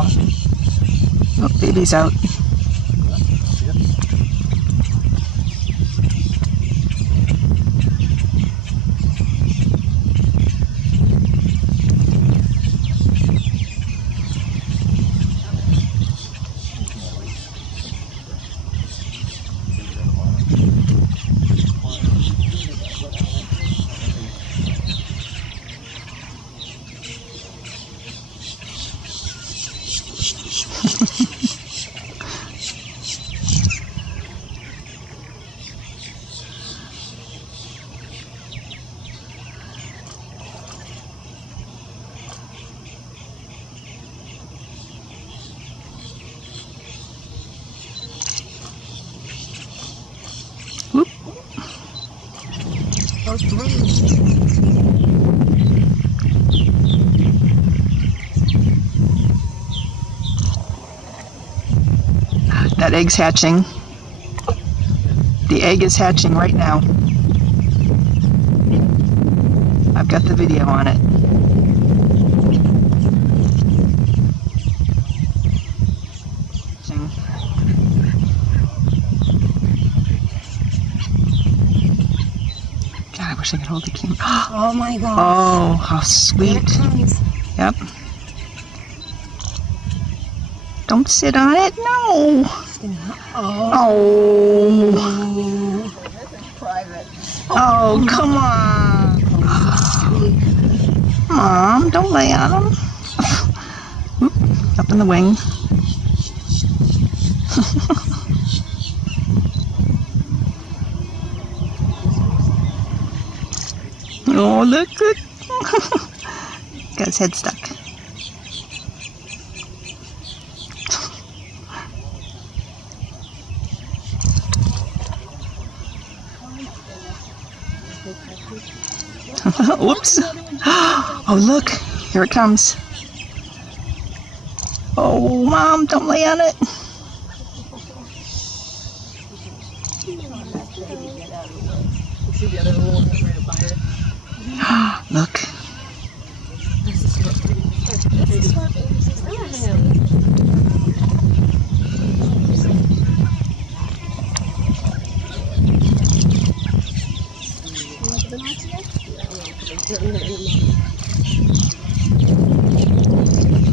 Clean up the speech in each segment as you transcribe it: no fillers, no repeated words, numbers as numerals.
Oh, baby's out. Whoop. Those three. That egg's hatching. The egg is hatching right now. I've got the video on it. God, I wish I could hold the camera. Oh my God. Oh, how Here sweet. it comes. Yep. Don't sit on it. No. Oh. Oh. Oh, come on. Mom, don't lay on him. Oop, up in the wing. Oh, look. Got his head stuck. Whoops. Oh, look. Here it comes. Oh, Mom, don't lay on it. Look.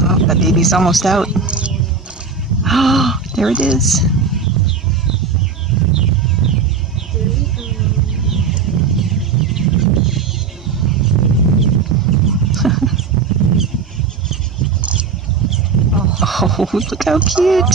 Oh, that baby's almost out. Oh, there it is. Oh, look how cute.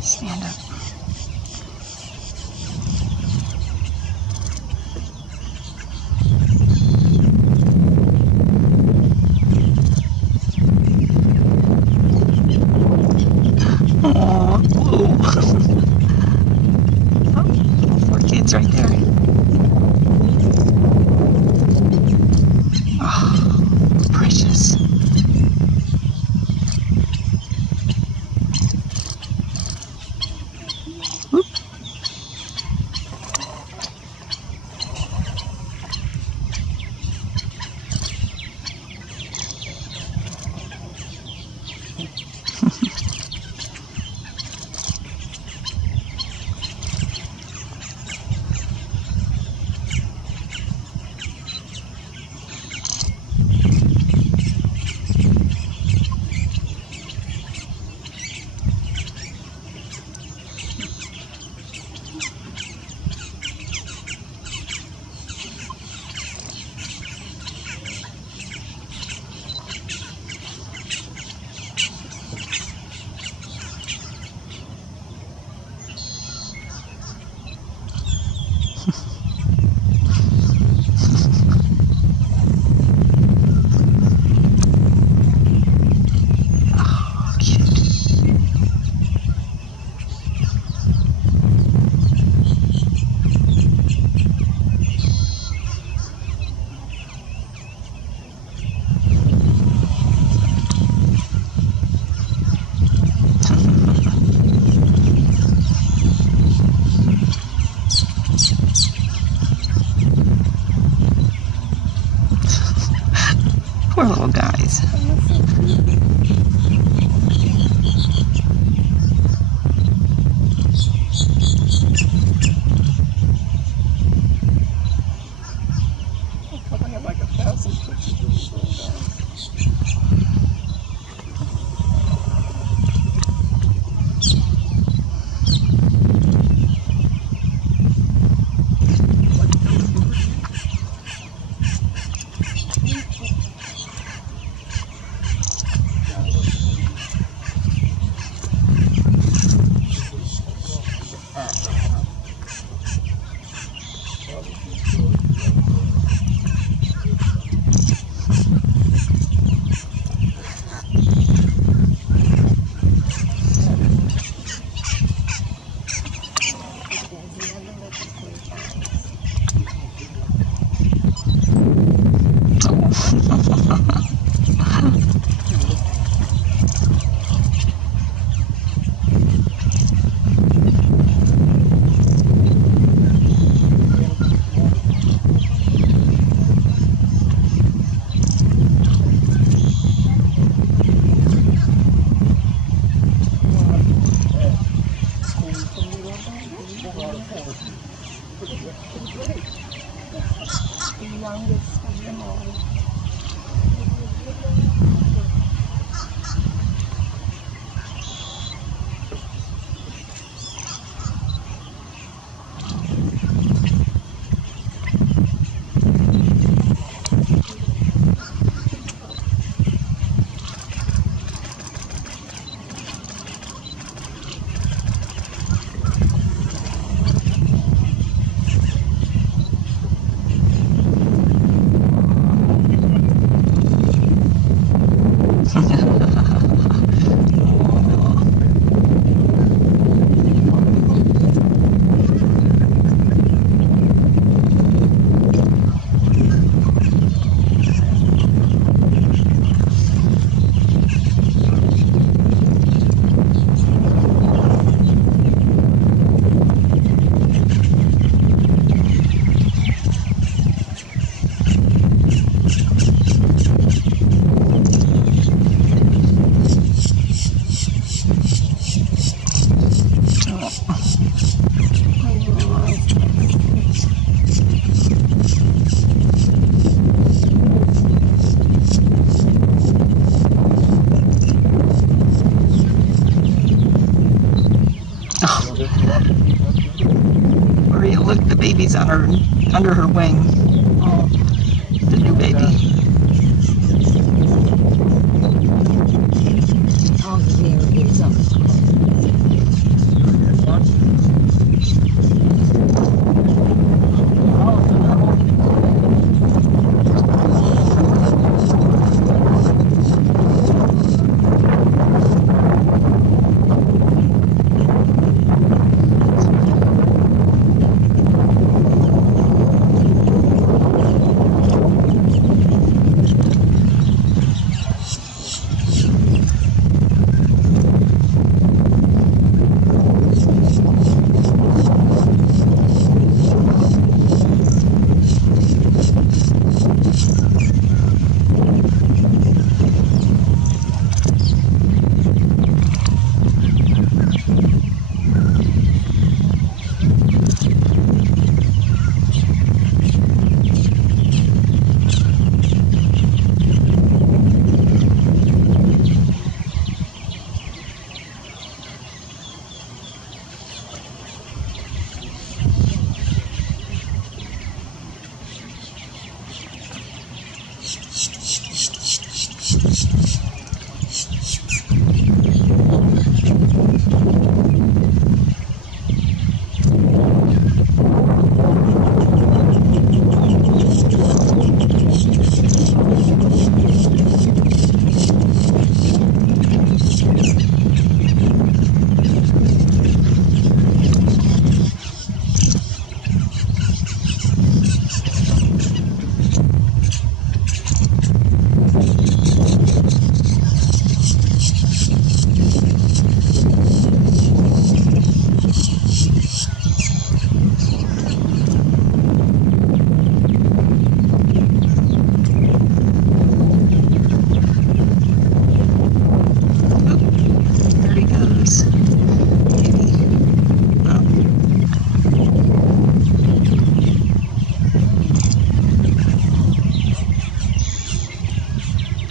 Stand up. Oh, four kids right there. Oh, precious. Whoop. Poor little guys. I have like 1,000 pictures of this little guy. The youngest of them all. Maria, look, the baby's on her, under her wing. Oh, the new baby. Oh, there is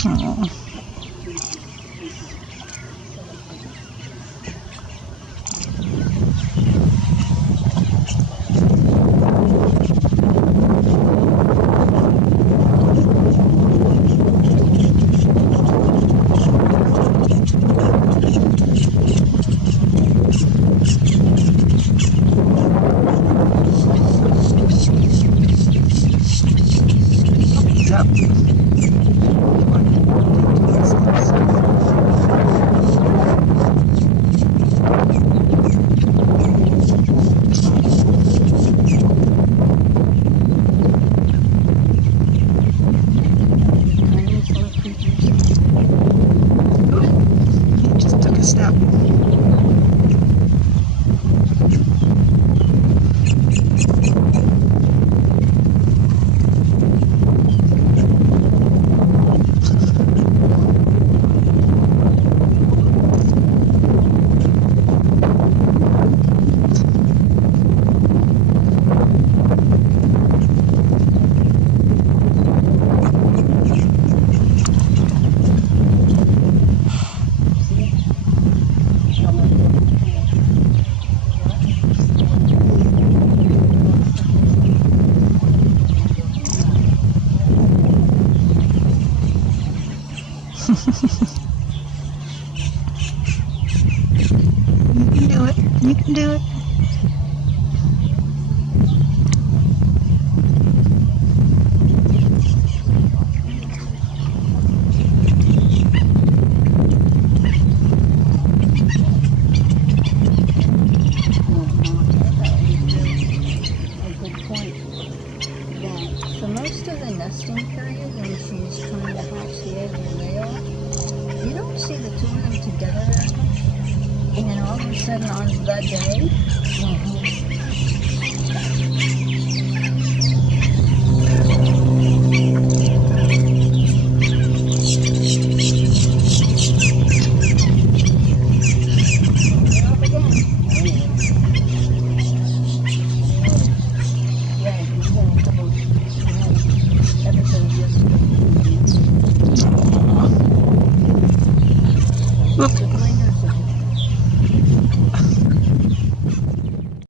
Aw. He's up. Tiny little creatures. He just took a step. You can do it. You can do it. A good point. That for most of the nesting period, when she's trying to hatch the egg and lay off, you don't see the two of them together very much. And then all of a sudden on the day,